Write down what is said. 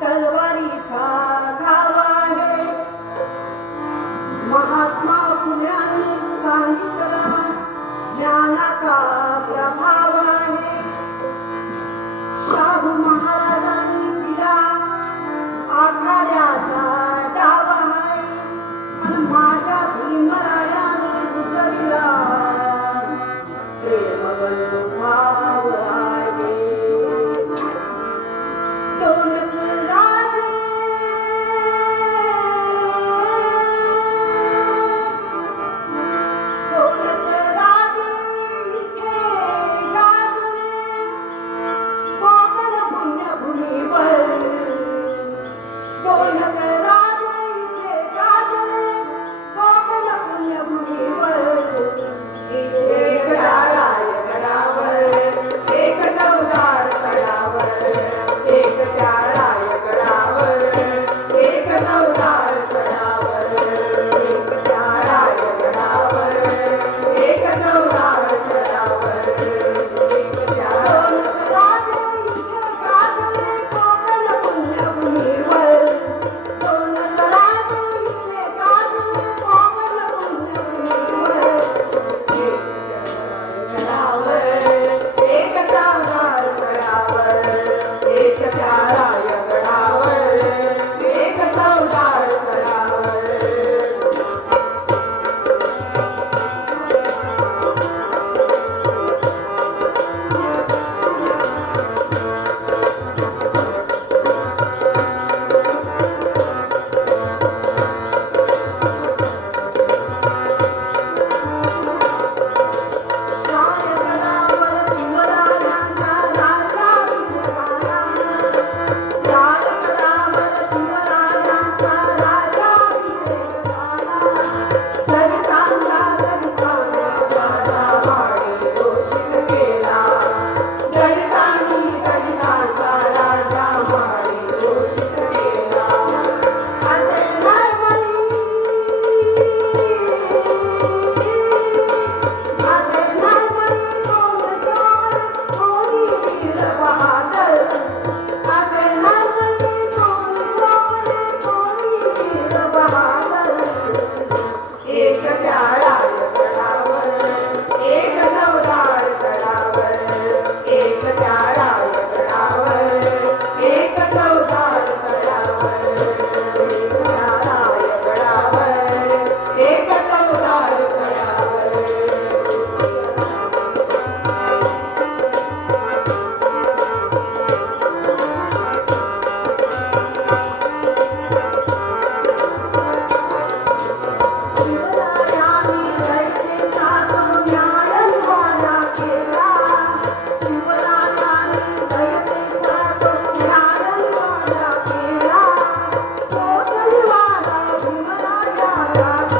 तलवारीचा घाव आहे. महात्मा फुल्याने सांगितला ज्ञानाचा प्रभाव आहे. शाहू Bye.